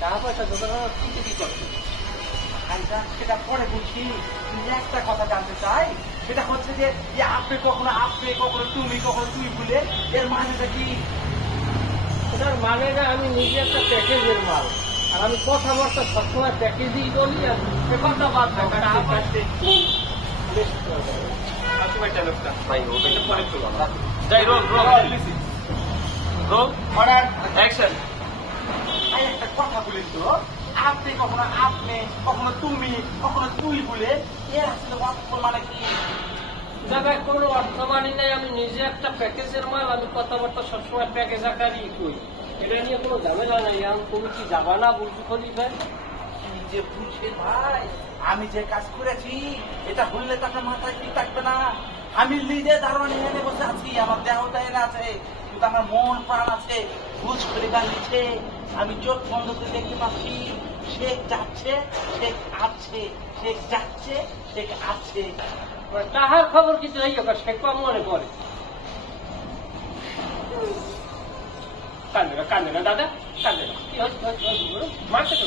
টাকা পয়সা জোগাড় কি করছি সেটা পরে বুঝি। একটা কথা জানতে চাই, সেটা হচ্ছে যে আপনি কখনো তুমি কখনো তুই ভুলে, এর মানেটা কি? এটার মানে না, আমি নিজে একটা প্যাকেজের মাল, আর আমি কথাবার্তা সবসময় প্যাকেজই বলি। আর সে কথা বাদ একটা কথা বলিস তো, আপনি কখনো তুমি কখনো তুই বলে, এর আসলে অর্থ মানে কি? দাদা কোনো অর্থ মানি নাই, আমি নিজে একটা প্যাকেজের মাল, আমি কথাবার্তা সবসময় প্যাকেজ আকারই করি। এটা নিয়ে কোনো ঝামেলা নাই। আমি তুমি কি যাবা না বুঝি খলি ভাই? কি যে বুঝে ভাই, আমি যে কাজ করেছি এটা বললে তো আপনার মাথায় ঠিক থাকবে না। আমি নিজে দারোয়ান এনে বসে আছি, আমার দেহটা এনে আছে, কিন্তু আমার মন প্রাণ আছে বুঝ করে নিচ্ছে। আমি চোখ বন্ধ করে দেখতে পাচ্ছি, শেখ যাচ্ছে শেখ আসছে, শেখ যাচ্ছে শেখ আসছে। তাহার খবর কিছু হইয়া শেখা মনে পড়ে। কান্দে না দাদা, কান্দে না। কি হচ্ছে মারছে তো